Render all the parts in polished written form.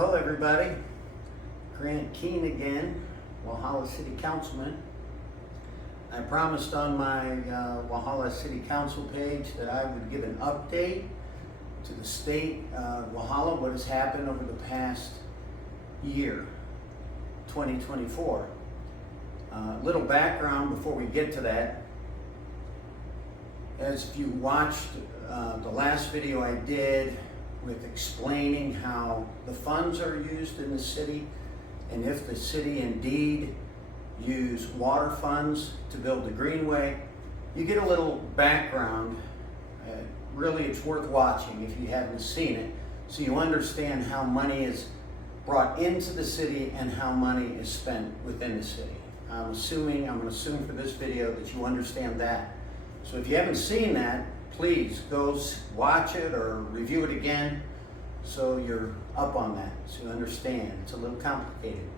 Hello everybody, Grant Keene again, Walhalla City Councilman. I promised on my Walhalla City Council page that I would give an update to the state of Walhalla, what has happened over the past year, 2024. Little background before we get to that. As if you watched the last video I did with explaining how the funds are used in the city, and if the city indeed use water funds to build the greenway, you get a little background. Really, it's worth watching if you haven't seen it, so you understand how money is brought into the city and how money is spent within the city. I'm going to assume for this video that you understand that. So if you haven't seen that, please go watch it or review it again so you're up on that, so you understand. It's a little complicated.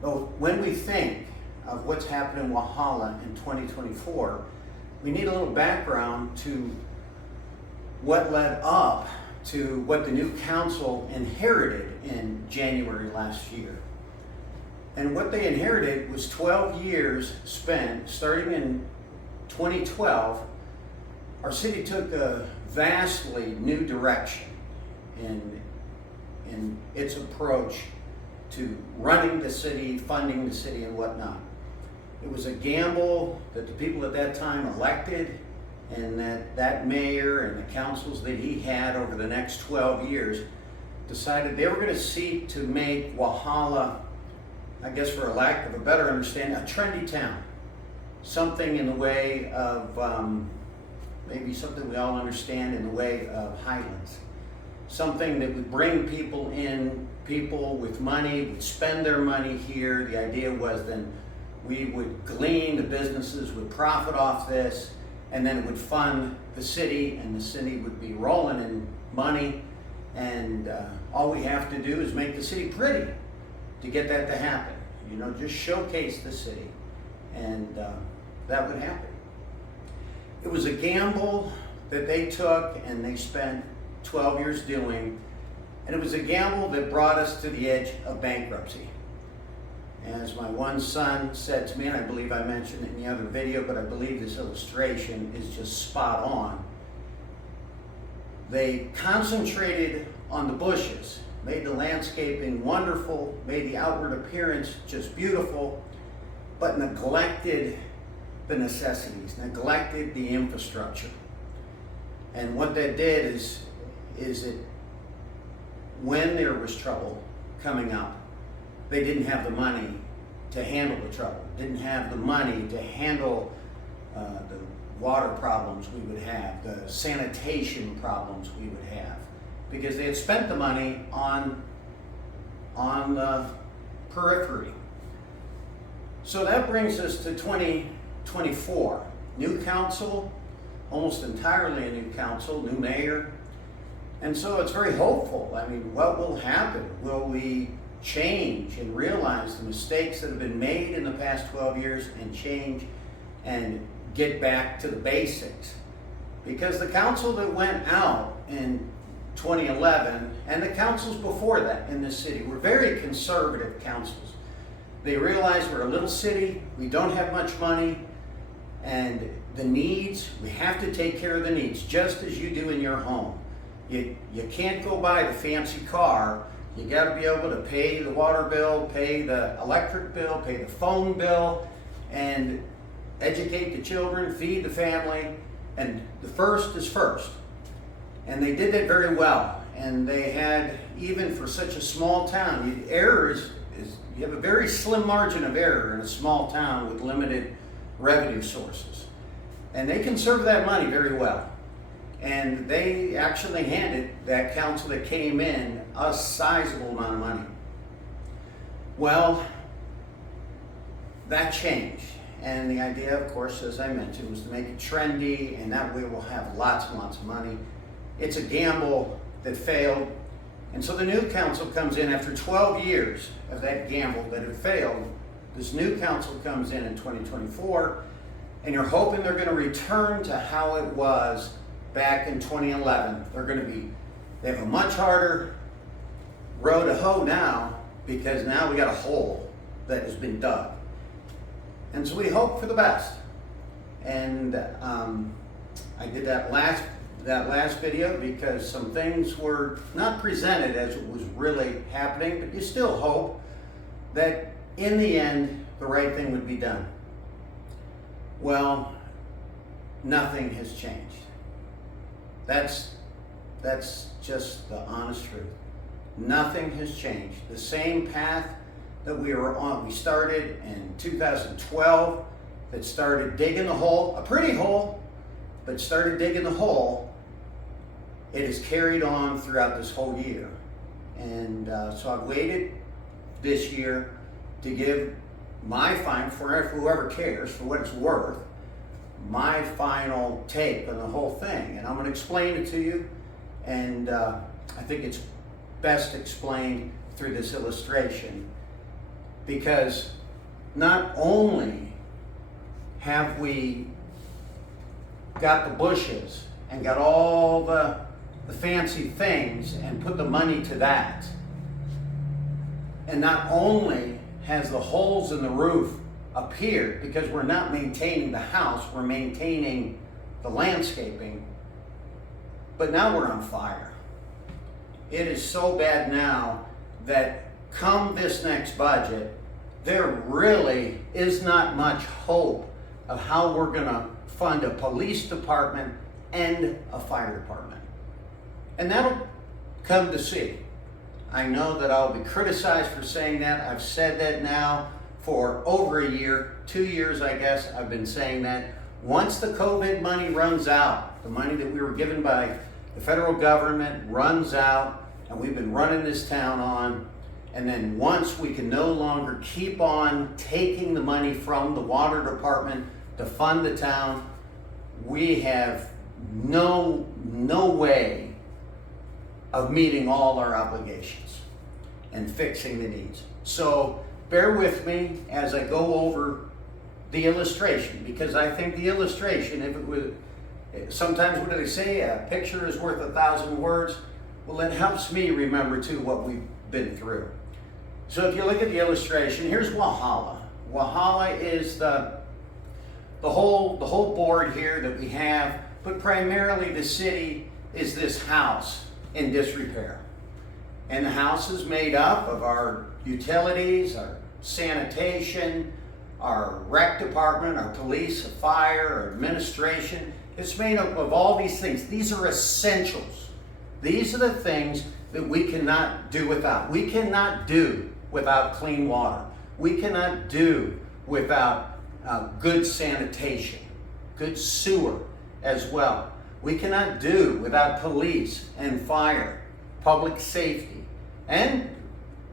But when we think of what's happened in Walhalla in 2024, we need a little background to what led up to what the new council inherited in January last year. And what they inherited was 12 years spent, starting in 2012, our city took a vastly new direction in its approach to running the city, funding the city, and whatnot. It was a gamble that the people at that time elected, and that mayor and the councils that he had over the next 12 years decided they were going to seek to make Walhalla, I guess for a lack of a better understanding, a trendy town. Something in the way of, maybe something we all understand in the way of Highlands. Something that would bring people in, people with money would spend their money here. The idea was then we would glean, the businesses would profit off this, and then it would fund the city, and the city would be rolling in money. And all we have to do is make the city pretty to get that to happen. You know, just showcase the city, and that would happen. It was a gamble that they took and they spent 12 years doing, and it was a gamble that brought us to the edge of bankruptcy. As my one son said to me, and I believe I mentioned it in the other video, but I believe this illustration is just spot on. They concentrated on the bushes, made the landscaping wonderful, made the outward appearance just beautiful, but neglected the necessities, neglected the infrastructure. And what that did is it, when there was trouble coming up, they didn't have the money to handle the trouble, didn't have the money to handle the water problems we would have, the sanitation problems we would have, because they had spent the money on the periphery. So that brings us to 2024. New council, almost entirely a new council, new mayor. And so it's very hopeful. I mean, what will happen? Will we change and realize the mistakes that have been made in the past 12 years and change and get back to the basics? Because the council that went out in 2011 and the councils before that in this city were very conservative councils. They realized we're a little city, we don't have much money, and the needs, we have to take care of the needs, just as you do in your home. You can't go buy the fancy car. You got to be able to pay the water bill, pay the electric bill, pay the phone bill, and educate the children, feed the family, and the first is first. And they did that very well. And they had, even for such a small town, you have a very slim margin of error in a small town with limited revenue sources. And they conserved that money very well. And they actually handed that council that came in a sizable amount of money. Well, that changed. And the idea, of course, as I mentioned, was to make it trendy, and that way we'll have lots and lots of money. It's a gamble that failed. And so the new council comes in after 12 years of that gamble that had failed. This new council comes in 2024, and you're hoping they're going to return to how it was back in 2011. They have a much harder row to hoe now, because now we got a hole that has been dug. And so we hope for the best. And I did that last video because some things were not presented as it was really happening, but you still hope that in the end the right thing would be done. Well, nothing has changed. That's just the honest truth. Nothing has changed. The same path that we were on, we started in 2012, that started digging the hole, a pretty hole, but started digging the hole. It has carried on throughout this whole year. And so I've waited this year to give my final, for whoever cares, for what it's worth, my final take on the whole thing. And I'm going to explain it to you. And I think it's best explained through this illustration, because not only have we got the bushes and got all the fancy things and put the money to that, and not only has the holes in the roof appeared because we're not maintaining the house, we're maintaining the landscaping, but now we're on fire. It is so bad now that come this next budget, there really is not much hope of how we're going to fund a police department and a fire department. And that'll come to see. I know that I'll be criticized for saying that. I've said that now for over a year, 2 years, I guess, I've been saying that. Once the COVID money runs out, the money that we were given by the federal government runs out, and we've been running this town on, and then once we can no longer keep on taking the money from the water department to fund the town, we have no way of meeting all our obligations and fixing the needs. So bear with me as I go over the illustration, because I think the illustration, if it was, sometimes what do they say, a picture is worth 1,000 words. Well, it helps me remember too what we've been through. So if you look at the illustration, here's Walhalla. Walhalla is the whole board here that we have, but primarily the city is this house in disrepair. And the house is made up of our utilities, our sanitation, our rec department, our police, our fire, our administration. It's made up of all these things. These are essentials. These are the things that we cannot do without. We cannot do without clean water. We cannot do without good sanitation, good sewer as well. We cannot do without police and fire, public safety. And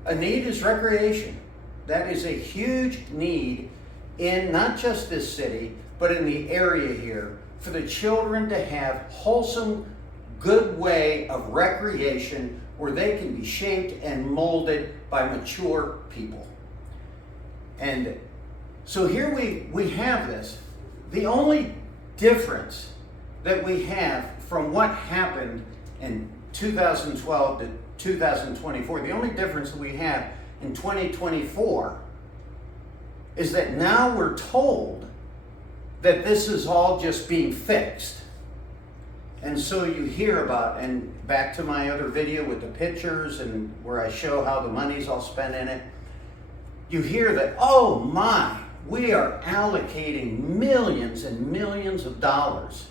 a need is recreation. That is a huge need in not just this city, but in the area here, for the children to have wholesome, good way of recreation where they can be shaped and molded by mature people. And so here we have this. The only difference that we have from what happened in 2012 to 2024, the only difference that we have in 2024 is that now we're told that this is all just being fixed. And so you hear about, and back to my other video with the pictures and where I show how the money's all spent in it, you hear that, oh my, we are allocating millions and millions of dollars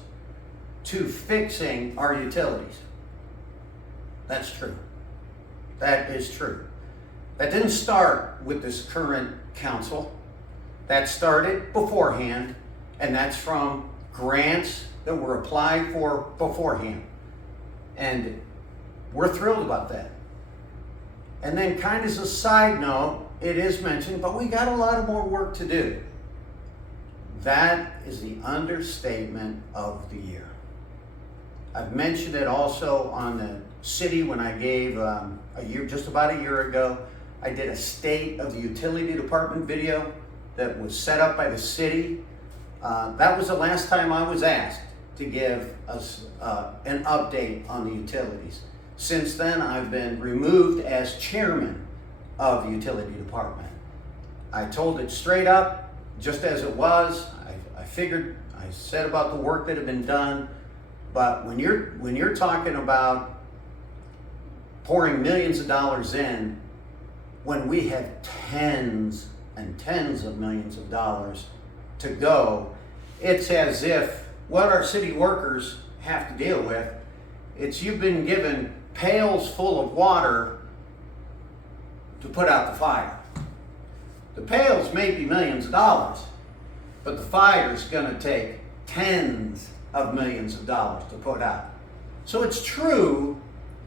to fixing our utilities. That's true. That is true. That didn't start with this current council. That started beforehand, and that's from grants that were applied for beforehand. And we're thrilled about that. And then kind of as a side note, it is mentioned, but we got a lot of more work to do. That is the understatement of the year. I've mentioned it also on the city when I gave just about a year ago, I did a state of the utility department video that was set up by the city. That was the last time I was asked to give us an update on the utilities. Since then, I've been removed as chairman of the utility department. I told it straight up, just as it was. I said about the work that had been done, but when you're talking about pouring millions of dollars in, when we have tens and tens of millions of dollars to go, it's as if what our city workers have to deal with, it's you've been given pails full of water to put out the fire. The pails may be millions of dollars, but the fire's gonna take tens of millions of dollars to put out. So it's true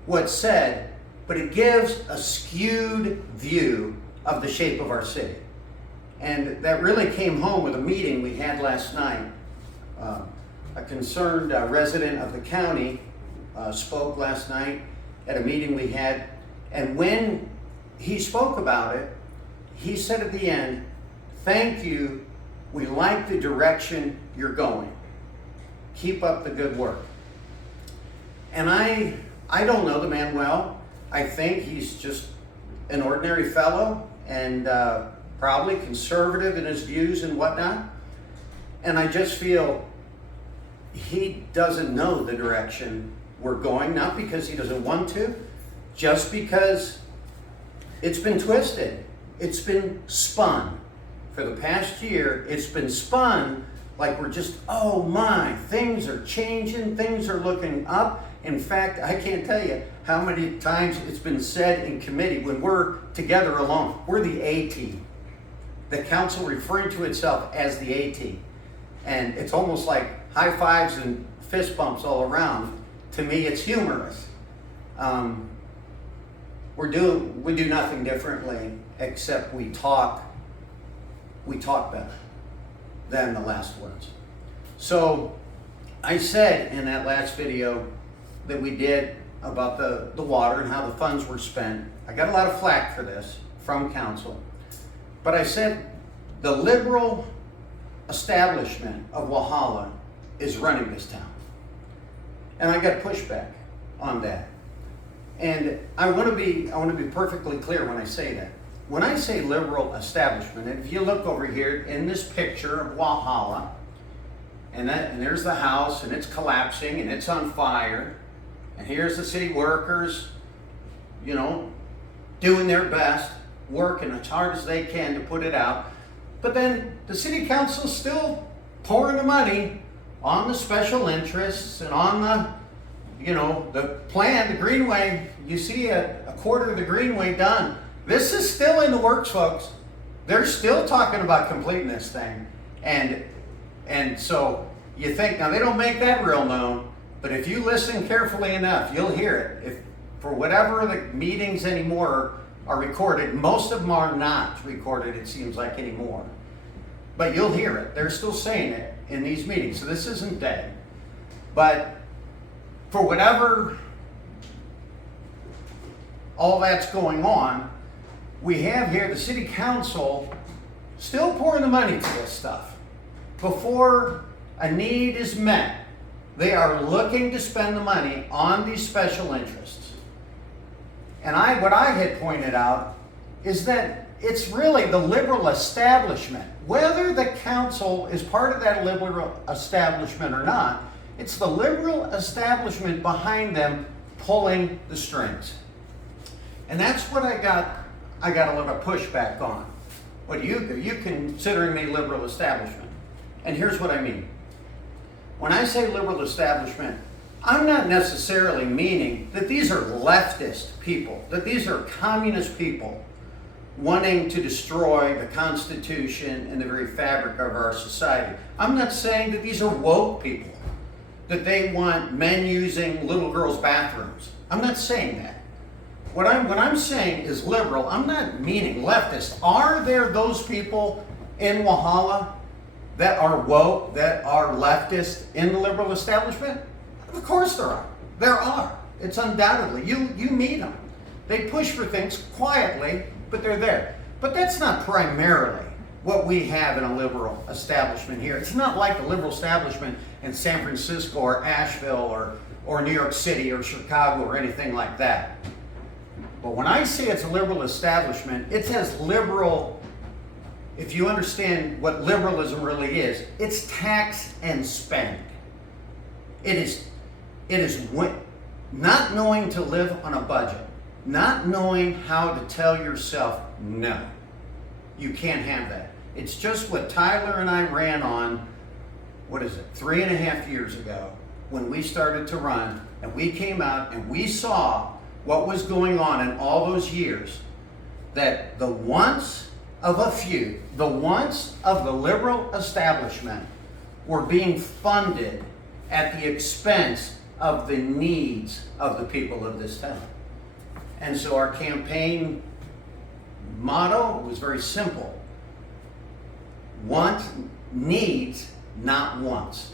what's said, but it gives a skewed view of the shape of our city. And that really came home with a meeting we had last night. A concerned resident of the county spoke last night at a meeting we had, and when he spoke about it, he said at the end, "Thank you, we like the direction you're going. Keep up the good work." And I don't know the man well. I think he's just an ordinary fellow and probably conservative in his views and whatnot. And I just feel he doesn't know the direction we're going, not because he doesn't want to, just because it's been twisted. It's been spun. For the past year, it's been spun like we're just, oh my, things are changing, things are looking up. In fact, I can't tell you how many times it's been said in committee when we're together alone, we're the A team. The council referring to itself as the A team. And it's almost like high fives and fist bumps all around. To me, it's humorous. We do nothing differently except we talk better than the last words. So I said in that last video that we did about the water and how the funds were spent. I got a lot of flack for this from council, but I said the liberal establishment of Walhalla is running this town. And I got pushback on that. And I want to be perfectly clear when I say that. When I say liberal establishment, and if you look over here in this picture of Walhalla, and there's the house, and it's collapsing, and it's on fire, and here's the city workers, doing their best, working as hard as they can to put it out. But then the city council's still pouring the money on the special interests and on the plan, the greenway. You see a quarter of the greenway done. This is still in the works, folks. They're still talking about completing this thing. And so you think, now they don't make that real known, but if you listen carefully enough, you'll hear it. If for whatever the meetings anymore are recorded, most of them are not recorded, it seems like, anymore. But you'll hear it. They're still saying it in these meetings. So this isn't dead. But for whatever all that's going on, we have here the city council still pouring the money to this stuff. Before a need is met, they are looking to spend the money on these special interests. And what I had pointed out is that it's really the liberal establishment. Whether the council is part of that liberal establishment or not, it's the liberal establishment behind them pulling the strings. And that's what I got a little pushback on. What do? You considering me liberal establishment. And here's what I mean. When I say liberal establishment, I'm not necessarily meaning that these are leftist people, that these are communist people wanting to destroy the Constitution and the very fabric of our society. I'm not saying that these are woke people, that they want men using little girls' bathrooms. I'm not saying that. What I'm saying is liberal. I'm not meaning leftist. Are there those people in Walhalla that are woke, that are leftist in the liberal establishment? Of course there are. There are. It's undoubtedly. You meet them. They push for things quietly, but they're there. But that's not primarily what we have in a liberal establishment here. It's not like the liberal establishment in San Francisco or Asheville or New York City or Chicago or anything like that. But when I say it's a liberal establishment, it's as liberal, if you understand what liberalism really is, it's tax and spend. It is not knowing to live on a budget, not knowing how to tell yourself no. You can't have that. It's just what Tyler and I ran on, 3.5 years ago, when we started to run, and we came out and we saw what was going on in all those years, that the wants of a few, the wants of the liberal establishment were being funded at the expense of the needs of the people of this town. And so our campaign motto was very simple. Want needs, not wants.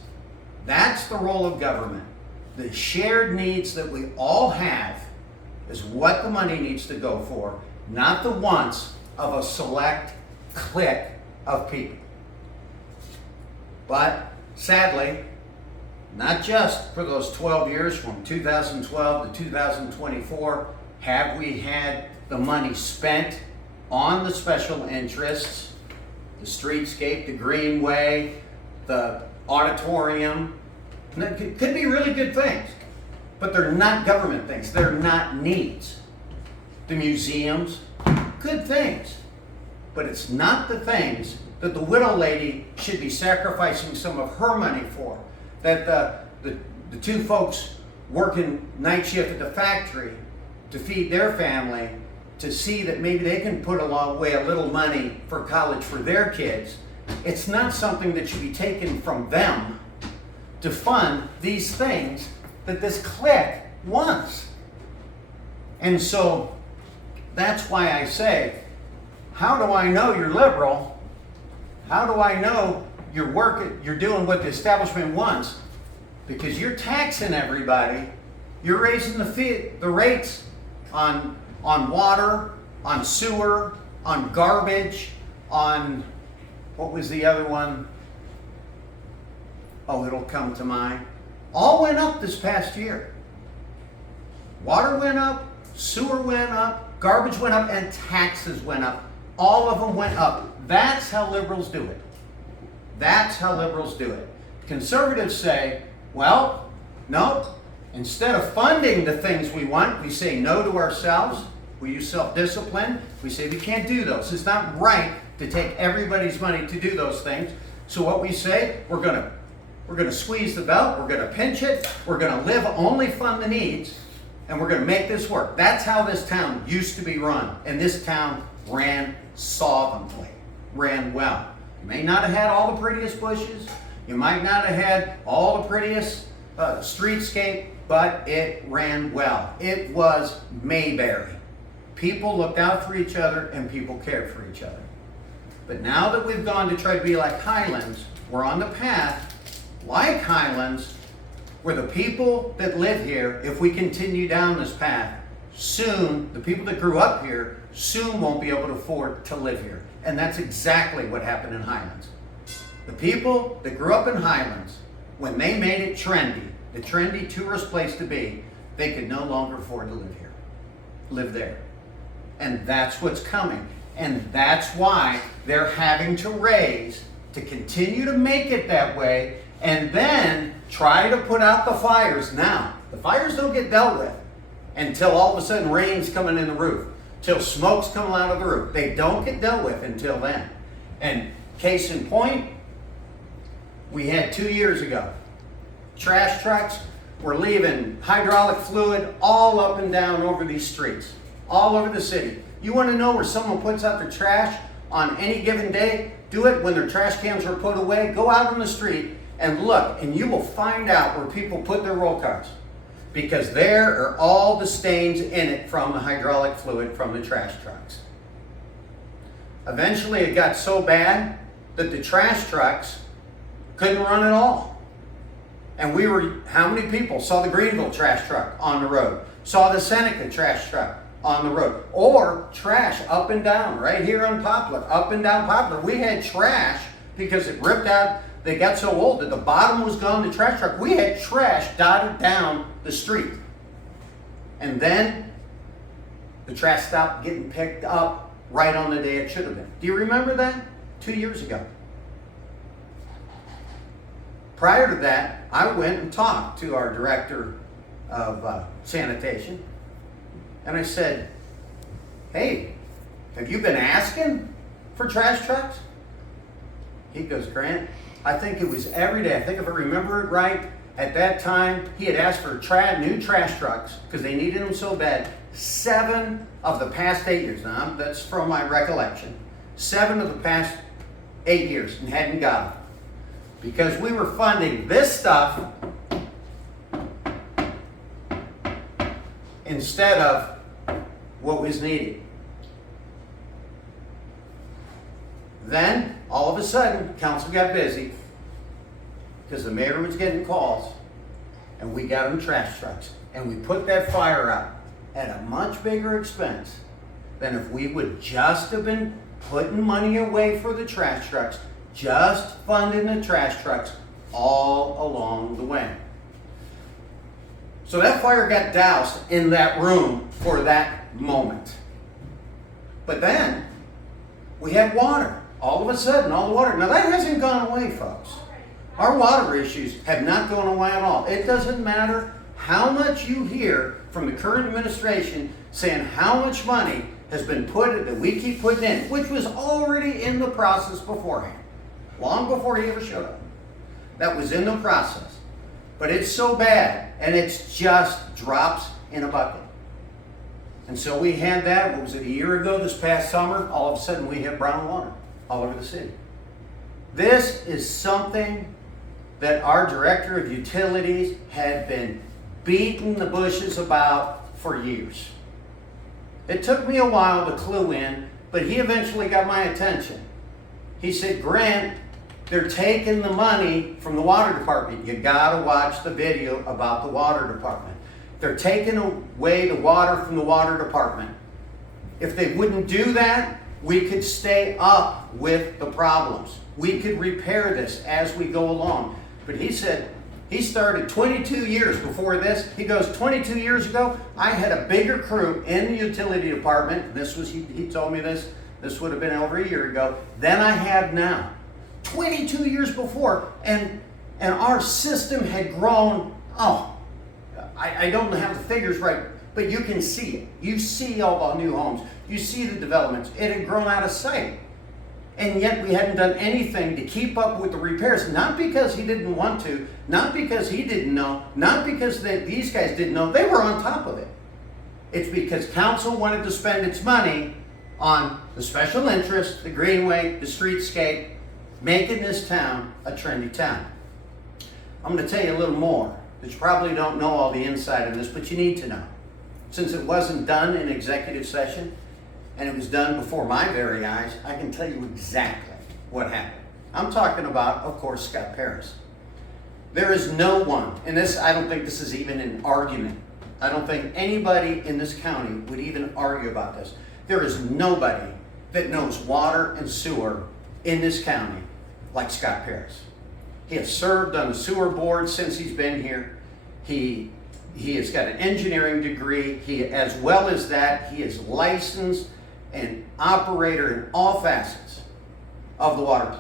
That's the role of government. The shared needs that we all have is what the money needs to go for, not the wants of a select clique of people. But sadly, not just for those 12 years from 2012 to 2024 have we had the money spent on the special interests, the streetscape, the greenway, the auditorium. It could be really good things, but they're not government things. They're not needs. The museums, good things, but it's not the things that the widow lady should be sacrificing some of her money for, that the two folks working night shift at the factory to feed their family, to see that maybe they can put away a little money for college for their kids. It's not something that should be taken from them to fund these things that this clique wants. And so that's why I say, how do I know you're liberal? How do I know you're doing what the establishment wants? Because you're taxing everybody. You're raising the rates on water, on sewer, on garbage, on, what was the other one? Oh, it'll come to mind. All went up this past year. Water went up, sewer went up, garbage went up, and taxes went up. All of them went up. That's how liberals do it. That's how liberals do it. Conservatives say, well, no, instead of funding the things we want, we say no to ourselves. We use self-discipline. We say we can't do those. It's not right to take everybody's money to do those things. So what we say, we're gonna squeeze the belt, we're gonna pinch it, we're gonna only fund the needs, and we're gonna make this work. That's how this town used to be run. And this town ran solvently, ran well. You may not have had all the prettiest bushes, you might not have had all the prettiest streetscape, but it ran well. It was Mayberry. People looked out for each other and people cared for each other. But now that we've gone to try to be like Highlands, we're on the path, like Highlands, where the people that live here, if we continue down this path, soon, the people that grew up here, soon won't be able to afford to live here. And that's exactly what happened in Highlands. The people that grew up in Highlands, when they made it trendy, the trendy tourist place to be, they could no longer afford to live there. And that's what's coming. And that's why they're having to raise to continue to make it that way, and then try to put out the fires. Now, the fires don't get dealt with until all of a sudden rain's coming in the roof, till smoke's coming out of the roof. They don't get dealt with until then. And case in point, we had 2 years ago, trash trucks were leaving hydraulic fluid all up and down over these streets, all over the city. You want to know where someone puts out their trash on any given day? Do it when their trash cans are put away. Go out on the street and look, and you will find out where people put their roll cars, because there are all the stains in it from the hydraulic fluid from the trash trucks. Eventually it got so bad that the trash trucks couldn't run at all. And how many people saw the Greenville trash truck on the road, saw the Seneca trash truck on the road, or trash up and down, right here on Poplar, up and down Poplar. We had trash because it ripped out They got so old that the bottom was gone, the trash truck. We had trash dotted down the street. And then the trash stopped getting picked up right on the day it should have been. Do you remember that? 2 years ago. Prior to that, I went and talked to our director of sanitation. And I said, hey, have you been asking for trash trucks? He goes, Grant, I think it was every day. I think if I remember it right, at that time, he had asked for new trash trucks because they needed them so bad. 7 of the past 8 years. Now, that's from my recollection. 7 of the past 8 years and hadn't got them. Because we were funding this stuff instead of what was needed. Then, all of a sudden, council got busy because the mayor was getting calls, and we got them trash trucks. And we put that fire out at a much bigger expense than if we would just have been putting money away for the trash trucks, just funding the trash trucks all along the way. So that fire got doused in that room for that moment. But then we had water. All of a sudden, all the water. Now that hasn't gone away, folks. Our water issues have not gone away at all. It doesn't matter how much you hear from the current administration saying how much money has been put that we keep putting in, which was already in the process beforehand, long before he ever showed up. That was in the process. But it's so bad, and it's just drops in a bucket. And so we had that, what was it, a year ago, this past summer, all of a sudden we have brown water all over the city. This is something that our director of utilities had been beating the bushes about for years. It took me a while to clue in, but he eventually got my attention. He said, Grant, they're taking the money from the water department. You gotta watch the video about the water department. They're taking away the water from the water department. If they wouldn't do that, we could stay up with the problems. We could repair this as we go along. But he said, he started 22 years before this. He goes, 22 years ago, I had a bigger crew in the utility department. This was, he told me this would have been over a year ago, than I have now. 22 years before, and our system had grown, I don't have the figures right, but you can see it. You see all the new homes. You see the developments. It had grown out of sight. And yet we hadn't done anything to keep up with the repairs, not because he didn't want to, not because he didn't know, not because these guys didn't know. They were on top of it. It's because council wanted to spend its money on the special interest, the greenway, the streetscape, making this town a trendy town. I'm going to tell you a little more that you probably don't know all the inside of this, but you need to know. Since it wasn't done in executive session, and it was done before my very eyes, I can tell you exactly what happened. I'm talking about, of course, Scott Paris. There is no one, and I don't think this is even an argument. I don't think anybody in this county would even argue about this. There is nobody that knows water and sewer in this county like Scott Paris. He has served on the sewer board since he's been here. He has got an engineering degree. As well as that, he is licensed and operator in all facets of the water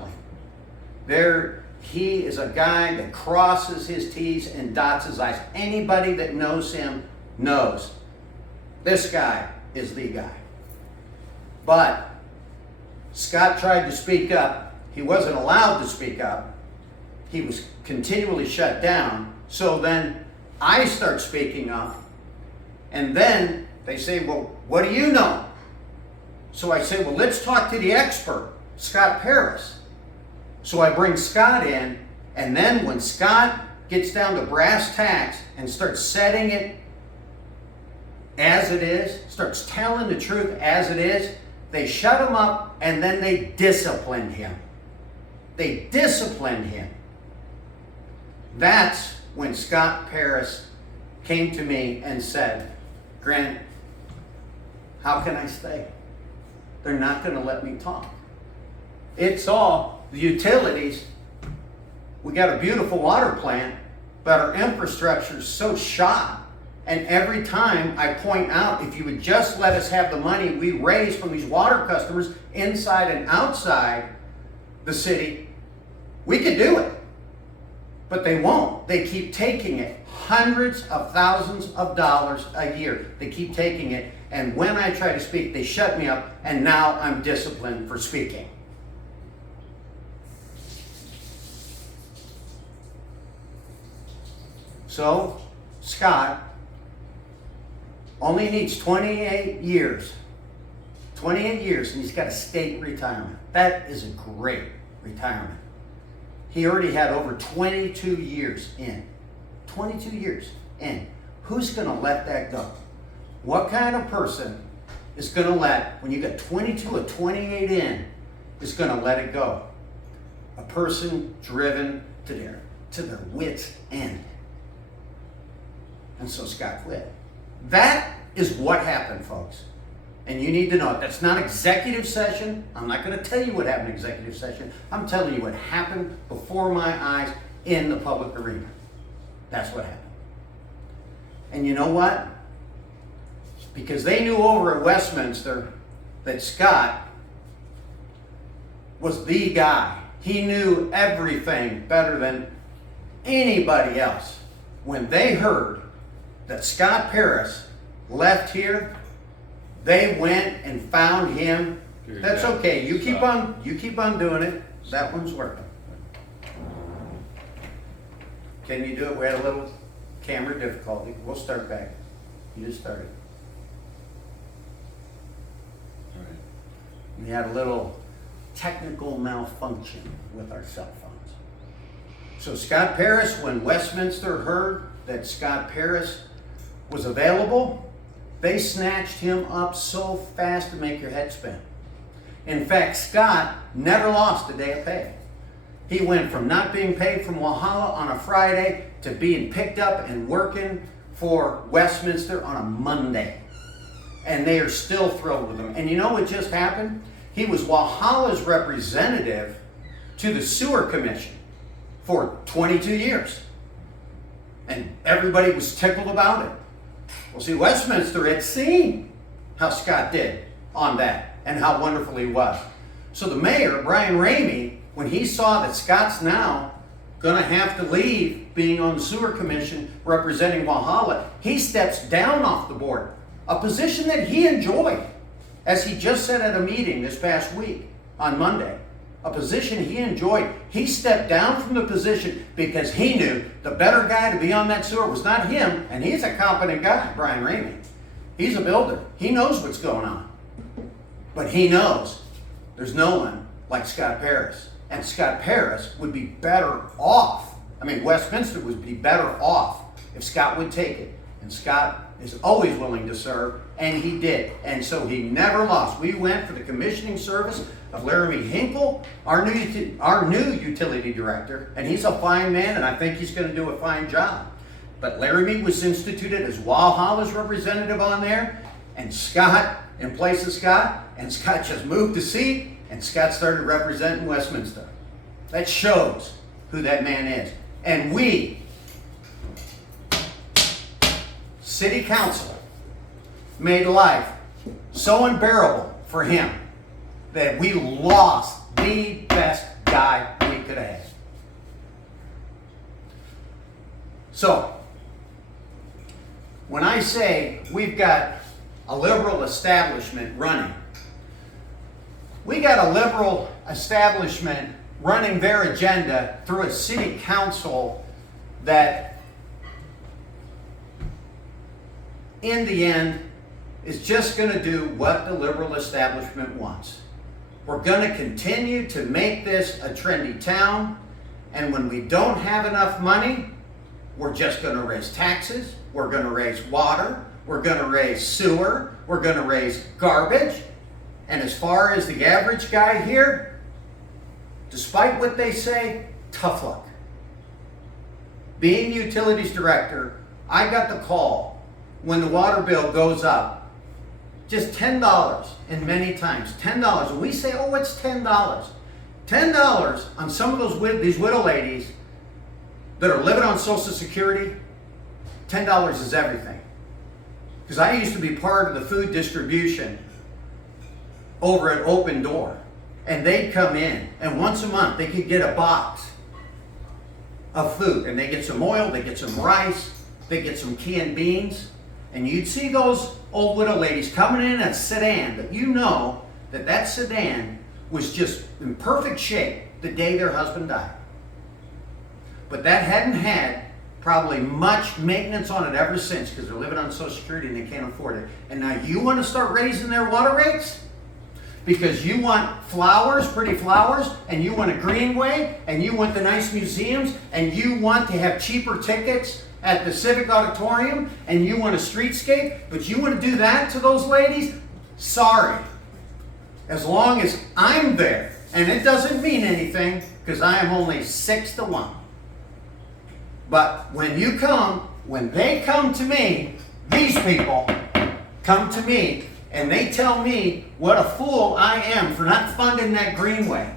plant. He is a guy that crosses his T's and dots his I's. Anybody that knows him knows this guy is the guy. But Scott tried to speak up. He wasn't allowed to speak up. He was continually shut down. So then I start speaking up. And then they say, well, what do you know? So I say, well, let's talk to the expert, Scott Paris. So I bring Scott in, and then when Scott gets down to brass tacks and starts setting it as it is, starts telling the truth as it is, they shut him up and then they disciplined him. They disciplined him. That's when Scott Paris came to me and said, Grant, how can I stay? They're not going to let me talk. It's all the utilities We got a beautiful water plant, but our infrastructure is so shot. And every time I point out, if you would just let us have the money we raise from these water customers inside and outside the city, we could do it. But they won't. They keep taking it. Hundreds of thousands of dollars a year. They keep taking it. And when I try to speak, they shut me up, and now I'm disciplined for speaking. So, Scott only needs 28 years. 28 years, and he's got a state retirement. That is a great retirement. He already had over 22 years in. 22 years in. Who's going to let that go? What kind of person is going to let, when you got 22 or 28 in, is going to let it go? A person driven to their wits' end. And so Scott quit. That is what happened, folks. And you need to know it. That's not executive session. I'm not going to tell you what happened in executive session. I'm telling you what happened before my eyes in the public arena. That's what happened. And you know what? Because they knew over at Westminster that Scott was the guy. He knew everything better than anybody else. When they heard that Scott Paris left here, they went and found him. That's okay. You keep on doing it. That one's working. Can you do it? We had a little camera difficulty. We'll start back. You just started. All right. We had a little technical malfunction with our cell phones. So Scott Paris, when Westminster heard that Scott Paris was available, they snatched him up so fast to make your head spin. In fact, Scott never lost a day of pay. He went from not being paid from Walhalla on a Friday to being picked up and working for Westminster on a Monday. And they are still thrilled with him. And you know what just happened? He was Walhalla's representative to the Sewer Commission for 22 years. And everybody was tickled about it. Well, see, Westminster had seen how Scott did on that and how wonderful he was. So the mayor, Brian Ramey, when he saw that Scott's now going to have to leave being on the Sewer Commission representing Walhalla, he steps down off the board, a position that he enjoyed, as he just said at a meeting this past week on Monday. A position he enjoyed. He stepped down from the position because he knew the better guy to be on that sewer was not him, and he's a competent guy, Brian Ramey. He's a builder. He knows what's going on. But he knows there's no one like Scott Paris. And Scott Paris would be better off. Westminster would be better off if Scott would take it. And Scott is always willing to serve, and he did. And so he never lost. We went for the commissioning service of Laramie Hinkle, our new utility director, and he's a fine man, and I think he's going to do a fine job. But Laramie was instituted as Walhalla's representative on there, and Scott, in place of Scott, and Scott just moved a seat, and Scott started representing Westminster. That shows who that man is. And we, City Council, made life so unbearable for him that we lost the best guy we could have had. So, when I say we've got a liberal establishment running, we got a liberal establishment running their agenda through a city council that, in the end, is just going to do what the liberal establishment wants. We're going to continue to make this a trendy town, and when we don't have enough money, we're just going to raise taxes, we're going to raise water, we're going to raise sewer, we're going to raise garbage. And as far as the average guy here, despite what they say, tough luck. Being utilities director, I got the call when the water bill goes up. Just $10, and many times $10. And we say, oh, it's $10. $10 on some of these widow ladies that are living on Social Security, $10 is everything. Because I used to be part of the food distribution over at Open Door. And they'd come in, and once a month they could get a box of food. And they get some oil, they get some rice, they get some canned beans. And you'd see those old widow ladies coming in a sedan, but you know that that sedan was just in perfect shape the day their husband died. But that hadn't had probably much maintenance on it ever since, because they're living on Social Security and they can't afford it. And now you want to start raising their water rates? Because you want flowers, pretty flowers, and you want a greenway, and you want the nice museums, and you want to have cheaper tickets at the Civic Auditorium, and you want a streetscape, but you want to do that to those ladies? Sorry. As long as I'm there, and it doesn't mean anything, because I am only 6 to 1. But when they come to me, these people come to me, and they tell me what a fool I am for not funding that greenway.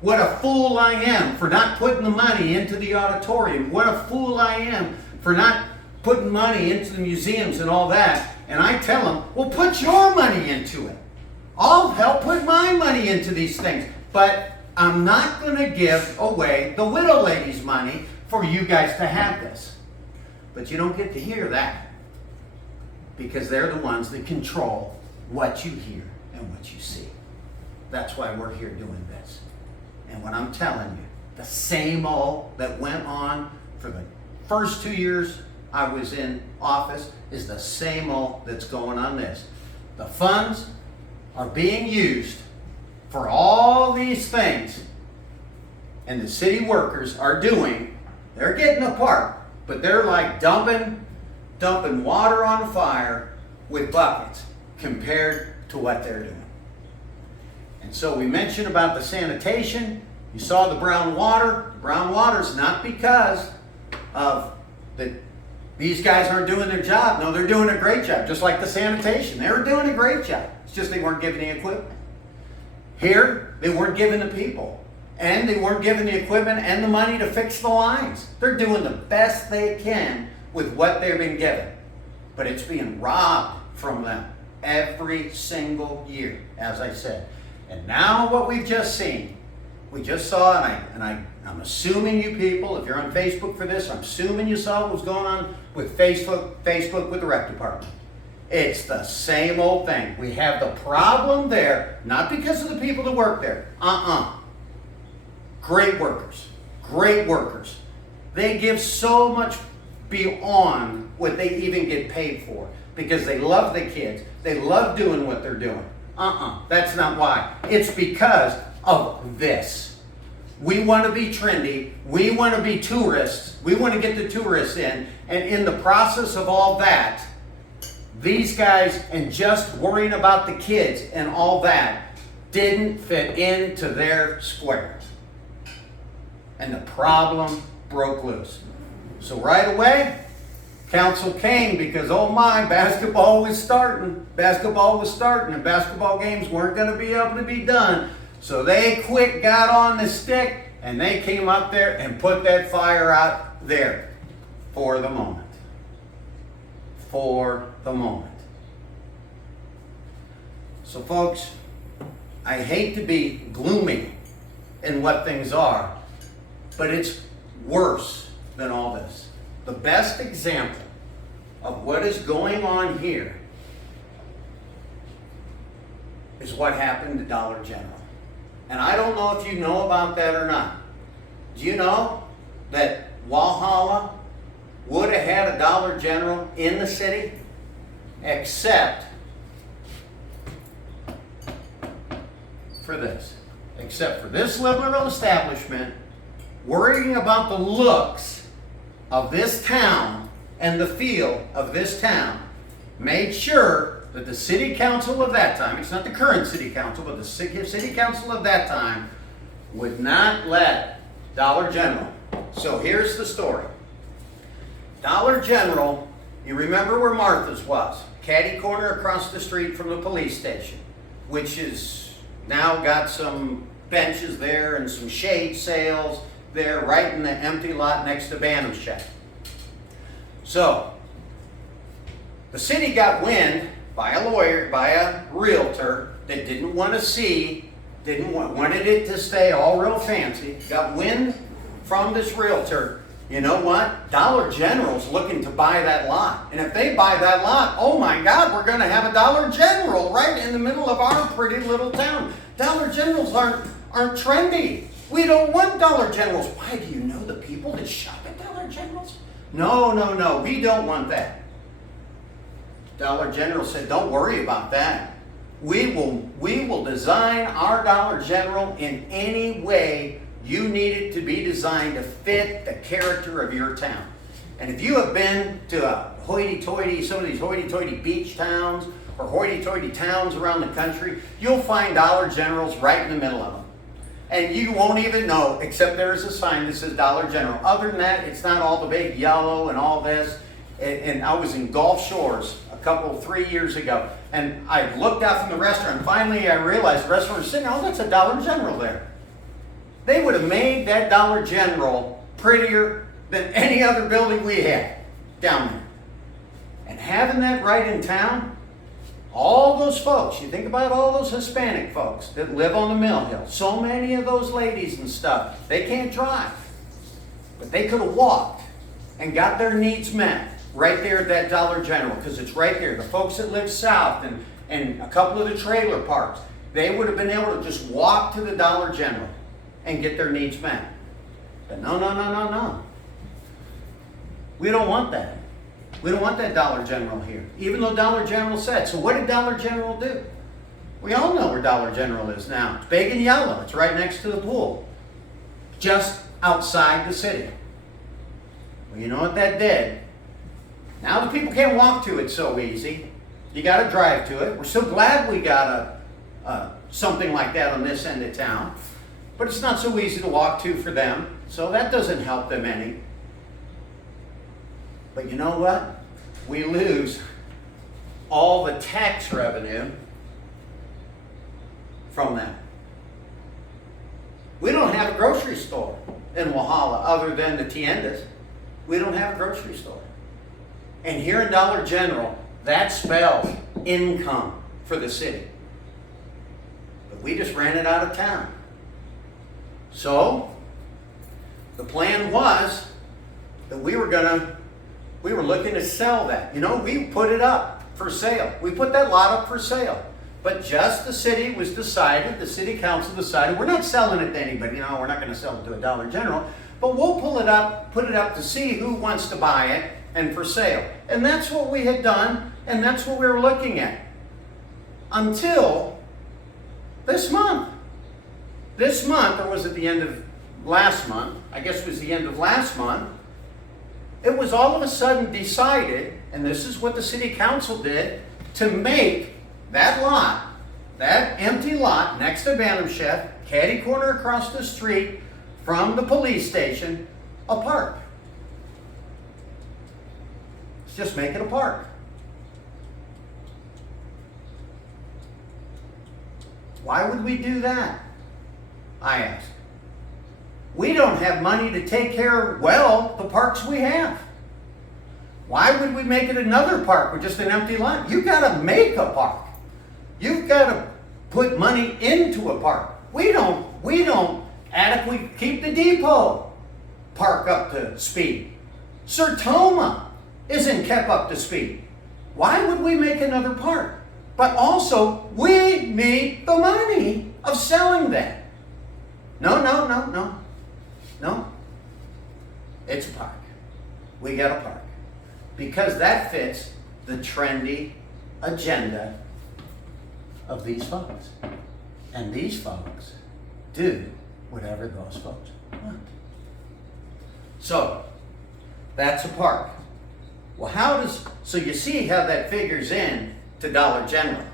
What a fool I am for not putting the money into the auditorium. What a fool I am for not putting money into the museums and all that. And I tell them, well, put your money into it. I'll help put my money into these things. But I'm not going to give away the widow lady's money for you guys to have this. But you don't get to hear that, because they're the ones that control what you hear and what you see. That's why we're here doing this. And what I'm telling you, the same old that went on for the first 2 years I was in office is the same old that's going on this. The funds are being used for all these things, and the city workers are doing, they're getting a part, but they're like dumping water on the fire with buckets compared to what they're doing. And so we mentioned about the sanitation. You saw the brown water. Brown water's not because of these guys aren't doing their job. No, they're doing a great job, just like the sanitation. They were doing a great job. It's just they weren't given the equipment. Here, they weren't given the people. And they weren't given the equipment and the money to fix the lines. They're doing the best they can with what they've been given. But it's being robbed from them every single year, as I said. And now what we've just seen, we just saw, I'm assuming you people, if you're on Facebook for this, I'm assuming you saw what was going on with Facebook with the rec department. It's the same old thing. We have the problem there, not because of the people that work there. Great workers. Great workers. They give so much beyond what they even get paid for, because they love the kids. They love doing what they're doing. That's not why. It's because of this. We want to be trendy. We want to be tourists. We want to get the tourists in. And in the process of all that, these guys, and just worrying about the kids and all that, didn't fit into their square. And the problem broke loose. So right away, council came because, oh my, basketball was starting. Basketball was starting, and basketball games weren't going to be able to be done. So they quick got on the stick, and they came up there and put that fire out there for the moment. For the moment. So folks, I hate to be gloomy in what things are, but it's worse than all this. The best example of what is going on here is what happened to Dollar General. And I don't know if you know about that or not. Do you know that Walhalla would have had a Dollar General in the city, except for this? Except for this liberal establishment worrying about the looks of this town and the feel of this town, made sure that the city council of that time, it's not the current city council, but the city council of that time, would not let Dollar General. So here's the story. Dollar General, you remember where Martha's was, caddy corner across the street from the police station, which is now got some benches there and some shade sails, there right in the empty lot next to Bantam's Shack. So, the city got wind by a lawyer, by a realtor that didn't want to see, wanted it to stay all real fancy, got wind from this realtor. You know what? Dollar General's looking to buy that lot. And if they buy that lot, oh my God, we're going to have a Dollar General right in the middle of our pretty little town. Dollar Generals aren't trendy. We don't want Dollar Generals. Why, do you know the people that shop at Dollar Generals? No, we don't want that. Dollar General said, don't worry about that. We will design our Dollar General in any way you need it to be designed to fit the character of your town. And if you have been to some of these hoity-toity beach towns or hoity-toity towns around the country, you'll find Dollar Generals right in the middle of them. And you won't even know, except there's a sign that says Dollar General. Other than that, it's not all the big yellow and all this. And I was in Gulf Shores 3 years ago, and I looked out from the restaurant, and finally I realized the restaurant was sitting, oh, that's a Dollar General there. They would have made that Dollar General prettier than any other building we had down there. And having that right in town, all those folks, you think about all those Hispanic folks that live on the Mill Hill, so many of those ladies and stuff, they can't drive. But they could have walked and got their needs met right there at that Dollar General, because it's right there. The folks that live south and a couple of the trailer parks, they would have been able to just walk to the Dollar General and get their needs met. But no. We don't want that. We don't want that Dollar General here, even though Dollar General said. So what did Dollar General do? We all know where Dollar General is now. It's big and yellow. It's right next to the pool, just outside the city. Well, you know what that did? Now the people can't walk to it so easy. You got to drive to it. We're so glad we got something like that on this end of town. But it's not so easy to walk to for them, so that doesn't help them any. But you know what? We lose all the tax revenue from that. We don't have a grocery store in Walhalla other than the tiendas. We don't have a grocery store. And here in Dollar General, that spells income for the city. But we just ran it out of town. So, the plan was that we were looking to sell that. You know, we put it up for sale. We put that lot up for sale. But just the city council decided, we're not selling it to anybody. You know, we're not going to sell it to a Dollar General. But we'll put it up to see who wants to buy it and for sale. And that's what we had done, and that's what we were looking at. Until this month. This month, or was it the end of last month? I guess it was the end of last month. It was all of a sudden decided, and this is what the city council did, to make that lot, that empty lot next to Bantam Shack, catty corner across the street from the police station, a park. Let's just make it a park. Why would we do that? I ask. We don't have money to take care of, the parks we have. Why would we make it another park with just an empty lot? You've got to make a park. You've got to put money into a park. We don't adequately keep the depot park up to speed. Sertoma isn't kept up to speed. Why would we make another park? But also, we need the money of selling that. No. It's a park. We got a park. Because that fits the trendy agenda of these folks. And these folks do whatever those folks want. So, that's a park. Well, so you see how that figures in to Dollar General.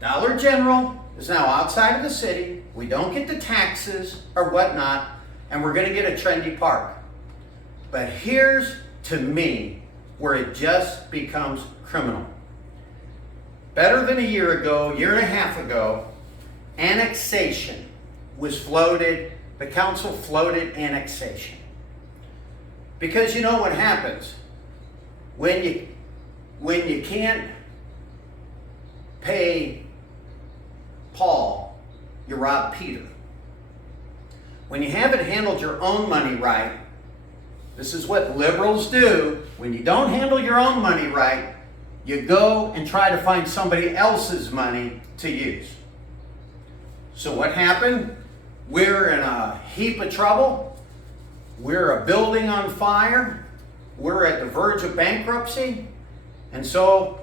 Dollar General is now outside of the city. We don't get the taxes or whatnot, and we're going to get a trendy park. But here's, to me, where it just becomes criminal. Better than a year and a half ago, annexation was floated the council floated annexation. Because you know what happens when you can't pay Paul, you rob Peter. When you haven't handled your own money right, this is what liberals do. When you don't handle your own money right, you go and try to find somebody else's money to use. So what happened? We're in a heap of trouble. We're a building on fire. We're at the verge of bankruptcy. And so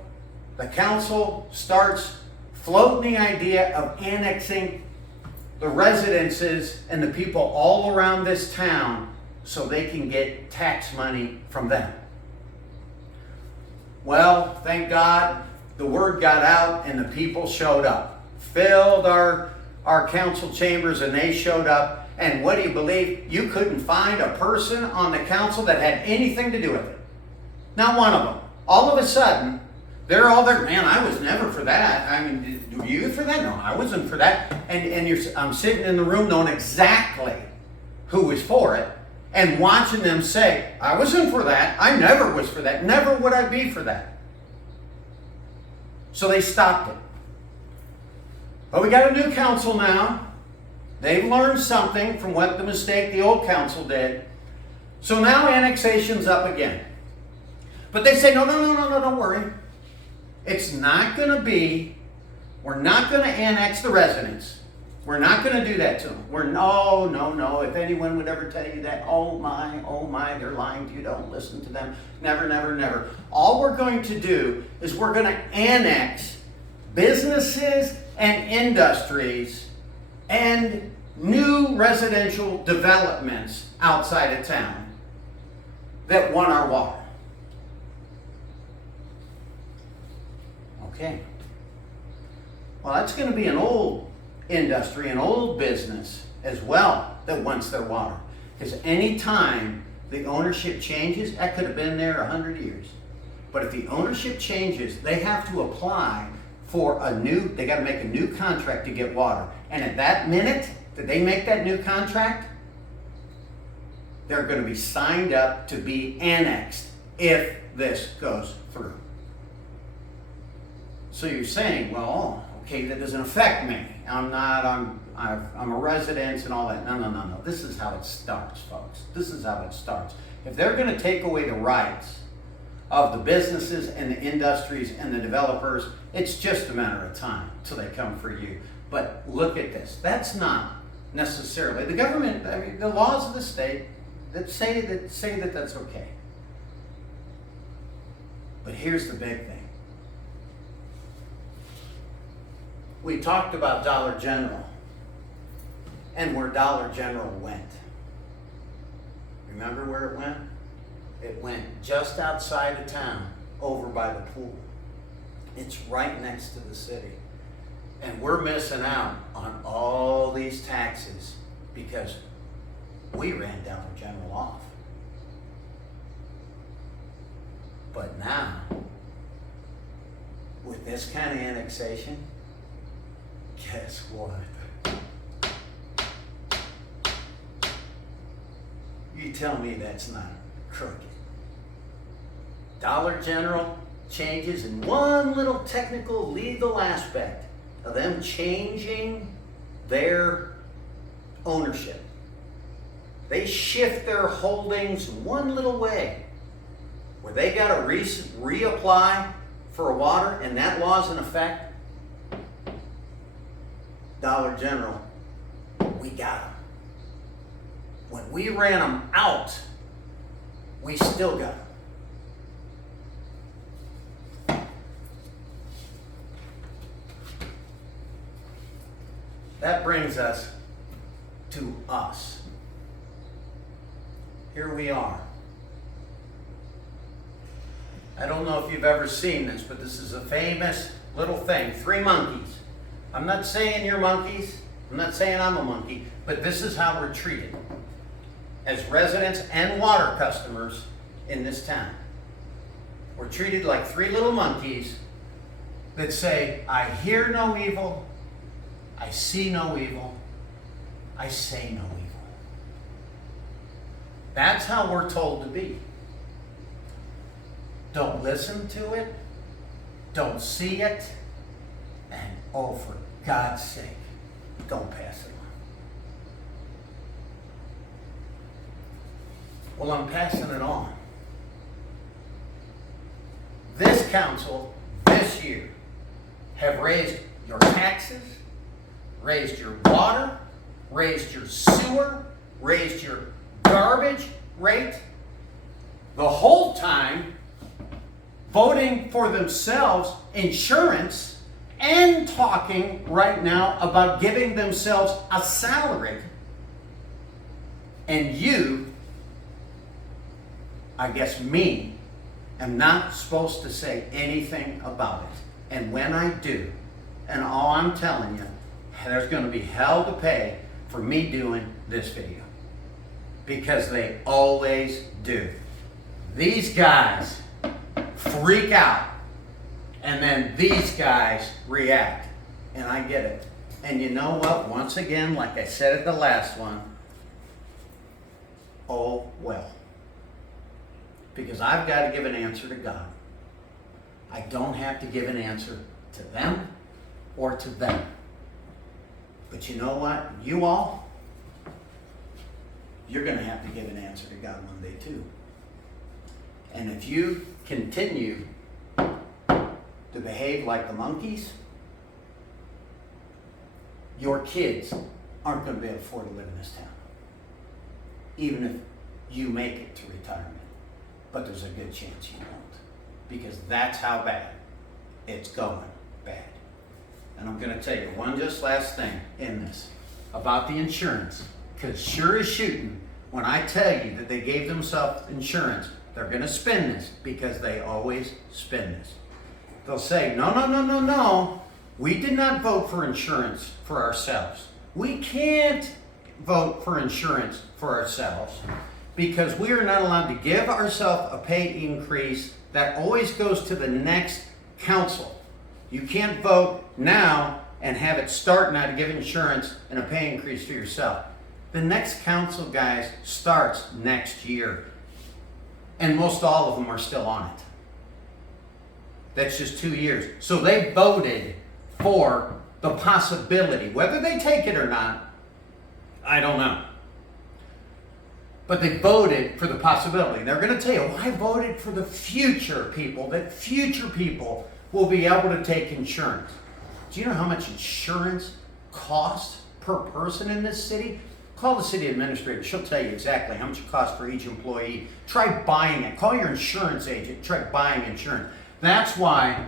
the council starts floating the idea of annexing the residences and the people all around this town so they can get tax money from them. Well, thank God the word got out and the people showed up. Filled our council chambers and they showed up. And what do you believe? You couldn't find a person on the council that had anything to do with it. Not one of them. All of a sudden, they're all there. Man, I was never for that. I mean, were you for that? No, I wasn't for that. And I'm sitting in the room knowing exactly who was for it and watching them say, I wasn't for that. I never was for that. Never would I be for that. So they stopped it. But we got a new council now. They've learned something from what the mistake the old council did. So now annexation's up again. But they say, no, don't worry. It's not going to be, we're not going to annex the residents. We're not going to do that to them. No. If anyone would ever tell you that, oh my, they're lying to you. Don't listen to them. Never. All we're going to do is we're going to annex businesses and industries and new residential developments outside of town that want our water. Okay. Well, that's going to be an old industry, an old business as well that wants their water. Because any time the ownership changes, that could have been there 100 years. But if the ownership changes, they have to apply for they got to make a new contract to get water. And at that minute that they make that new contract, they're going to be signed up to be annexed if this goes through. So you're saying, well, okay, that doesn't affect me. I'm a resident and all that. No. This is how it starts, folks. This is how it starts. If they're going to take away the rights of the businesses and the industries and the developers, it's just a matter of time till they come for you. But look at this. That's not necessarily the government. I mean, the laws of the state that say that that's okay. But here's the big thing. We talked about Dollar General and where Dollar General went. Remember where it went? It went just outside of town, over by the pool. It's right next to the city. And we're missing out on all these taxes because we ran Dollar General off. But now, with this kind of annexation, guess what? You tell me that's not crooked. Dollar General changes in one little technical legal aspect of them changing their ownership. They shift their holdings one little way where they got to reapply for water and that law's in effect. Dollar General, we got them. When we ran them out, we still got them. That brings us to us. Here we are. I don't know if you've ever seen this, but this is a famous little thing. 3 monkeys. I'm not saying you're monkeys. I'm not saying I'm a monkey, but this is how we're treated as residents and water customers in this town. We're treated like 3 little monkeys that say, I hear no evil, I see no evil, I say no evil. That's how we're told to be. Don't listen to it. Don't see it. And oh, for God's sake, don't pass it on. Well, I'm passing it on. This council, this year, have raised your taxes, raised your water, raised your sewer, raised your garbage rate, the whole time voting for themselves insurance and talking right now about giving themselves a salary. And you, I guess me, am not supposed to say anything about it. And when I do, and all I'm telling you, there's going to be hell to pay for me doing this video. Because they always do. These guys freak out, and then these guys react. And I get it. And you know what? Once again, like I said at the last one, oh well. Because I've got to give an answer to God. I don't have to give an answer to them or to them. But you know what? You all, you're going to have to give an answer to God one day too. And if you continue to behave like the monkeys, your kids aren't going to be able to afford to live in this town. Even if you make it to retirement. But there's a good chance you won't. Because that's how bad it's going bad. And I'm going to tell you one just last thing in this about the insurance. Because sure as shooting, when I tell you that they gave themselves insurance, they're going to spin this because they always spin this. They'll say, no, no, no, no, no. We did not vote for insurance for ourselves. We can't vote for insurance for ourselves because we are not allowed to give ourselves a pay increase that always goes to the next council. You can't vote now and have it start now to give insurance and a pay increase for yourself. The next council, guys, starts next year. And most all of them are still on it. That's just 2 years. So they voted for the possibility. Whether they take it or not, I don't know. But they voted for the possibility. They're going to tell you, well, I voted for the future people, that future people will be able to take insurance. Do you know how much insurance costs per person in this city? Call the city administrator. She'll tell you exactly how much it costs for each employee. Try buying it. Call your insurance agent. Try buying insurance. That's why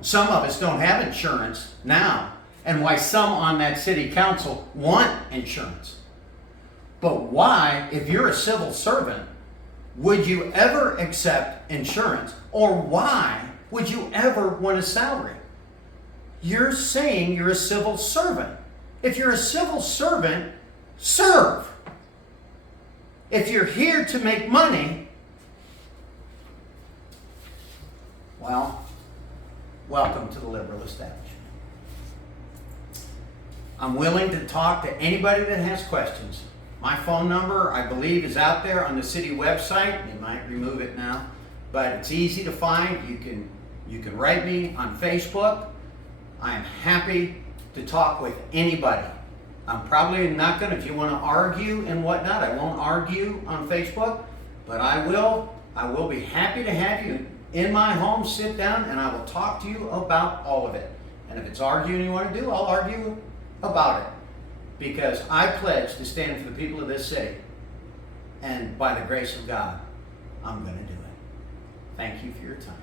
some of us don't have insurance now, and why some on that city council want insurance. But why, if you're a civil servant, would you ever accept insurance? Or why would you ever want a salary? You're saying you're a civil servant. If you're a civil servant, serve. If you're here to make money, well, welcome to the liberal establishment. I'm willing to talk to anybody that has questions. My phone number, I believe, is out there on the city website. They might remove it now, but it's easy to find. You can write me on Facebook. I am happy to talk with anybody. I'm probably not going to, if you want to argue and whatnot, I won't argue on Facebook, but I will be happy to have you in my home, sit down, and I will talk to you about all of it. And if it's arguing you want to do, I'll argue about it. Because I pledge to stand for the people of this city. And by the grace of God, I'm going to do it. Thank you for your time.